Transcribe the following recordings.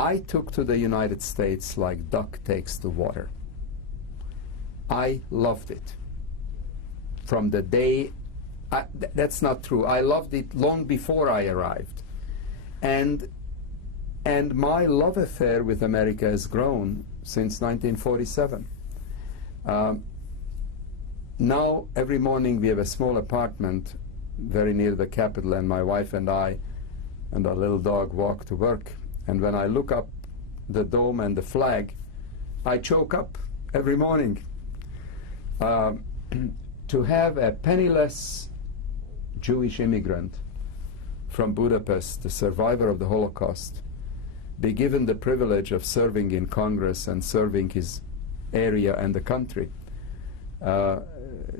I took to the United States like duck takes to water. I loved it. From the day, that's not true. I loved it long before I arrived. And my love affair with America has grown since 1947. Now, every morning we have a small apartment very near the Capitol, and my wife and I and our little dog walk to work. And when I look up the dome and the flag, I choke up every morning. To have a penniless Jewish immigrant from Budapest, the survivor of the Holocaust, be given the privilege of serving in Congress and serving his area and the country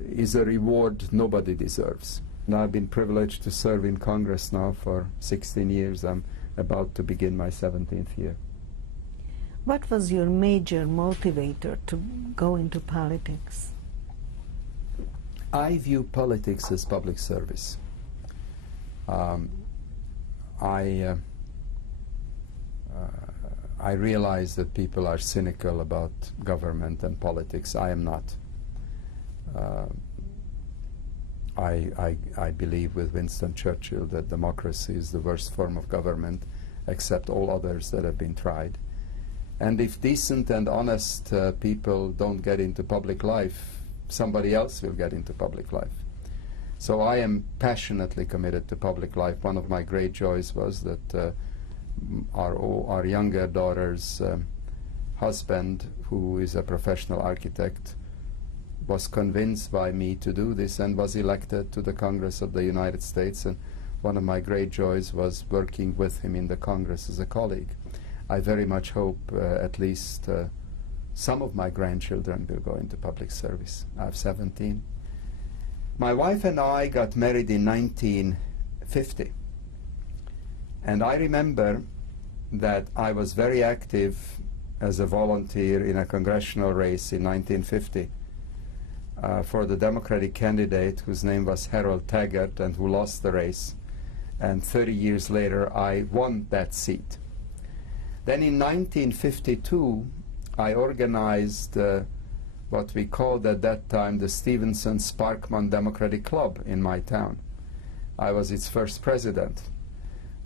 is a reward nobody deserves. Now I've been privileged to serve in Congress now for 16 years. I'm about to begin my 17th year. What was your major motivator to go into politics? I view politics as public service. I realize that people are cynical about government and politics. I am not. I believe with Winston Churchill that democracy is the worst form of government, except all others that have been tried. And if decent and honest people don't get into public life, somebody else will get into public life. So I am passionately committed to public life. One of my great joys was that our younger daughter's husband, who is a professional architect, was convinced by me to do this and was elected to the Congress of the United States. And one of my great joys was working with him in the Congress as a colleague. I very much hope at least some of my grandchildren will go into public service. I have 17. My wife and I got married in 1950. And I remember that I was very active as a volunteer in a congressional race in 1950 for the Democratic candidate whose name was Harold Taggart and who lost the race. And 30 years later, I won that seat. Then in 1952, I organized what we called at that time the Stevenson Sparkman Democratic Club in my town. I was its first president.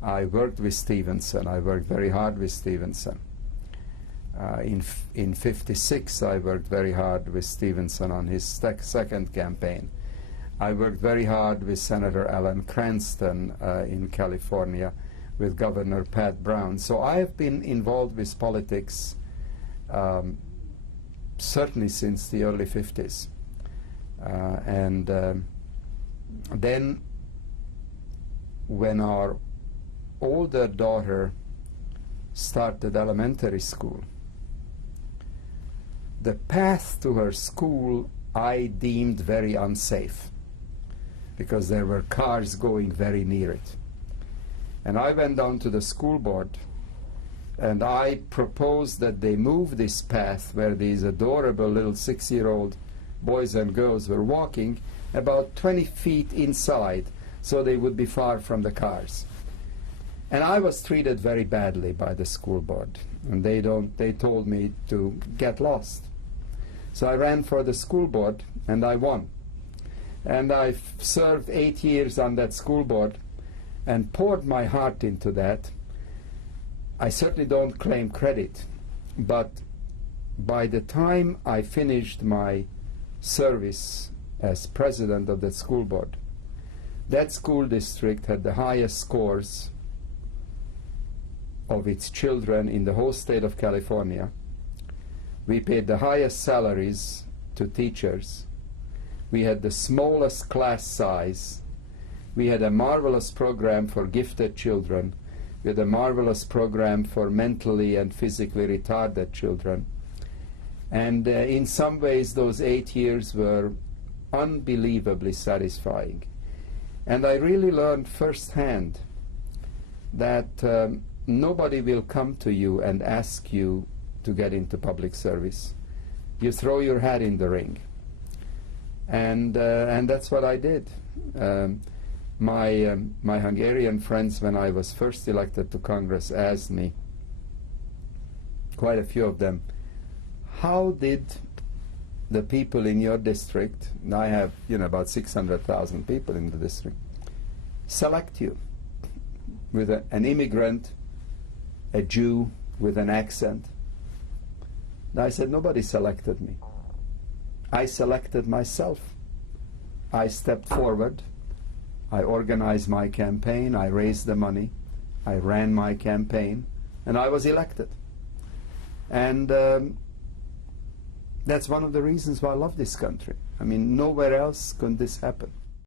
I worked with Stevenson. I worked very hard with Stevenson. In 56, I worked very hard with Stevenson on his second campaign. I worked very hard with Senator Alan Cranston in California, with Governor Pat Brown. So I have been involved with politics certainly since the early 50s. Then when our older daughter started elementary school, the path to her school I deemed very unsafe because there were cars going very near it. And I went down to the school board and I proposed that they move this path where these adorable little 6-year-old boys and girls were walking about 20 feet inside so they would be far from the cars. And I was treated very badly by the school board, and they told me to get lost. So I ran for the school board and I won. And I served 8 years on that school board and poured my heart into that. I certainly don't claim credit, but by the time I finished my service as president of the school board, that school district had the highest scores of its children in the whole state of California. We paid the highest salaries to teachers. We had the smallest class size. We had a marvelous program for gifted children. We had a marvelous program for mentally and physically retarded children. And in some ways, those 8 years were unbelievably satisfying. And I really learned firsthand that nobody will come to you and ask you to get into public service. You throw your hat in the ring. And that's what I did. My Hungarian friends, when I was first elected to Congress, asked me, quite a few of them, how did the people in your district, and I have about 600,000 people in the district, select you with an immigrant, a Jew with an accent? And I said, nobody selected me. I selected myself. I stepped forward. I organized my campaign. I raised the money. I ran my campaign. And I was elected. And that's one of the reasons why I love this country. I mean, nowhere else could this happen.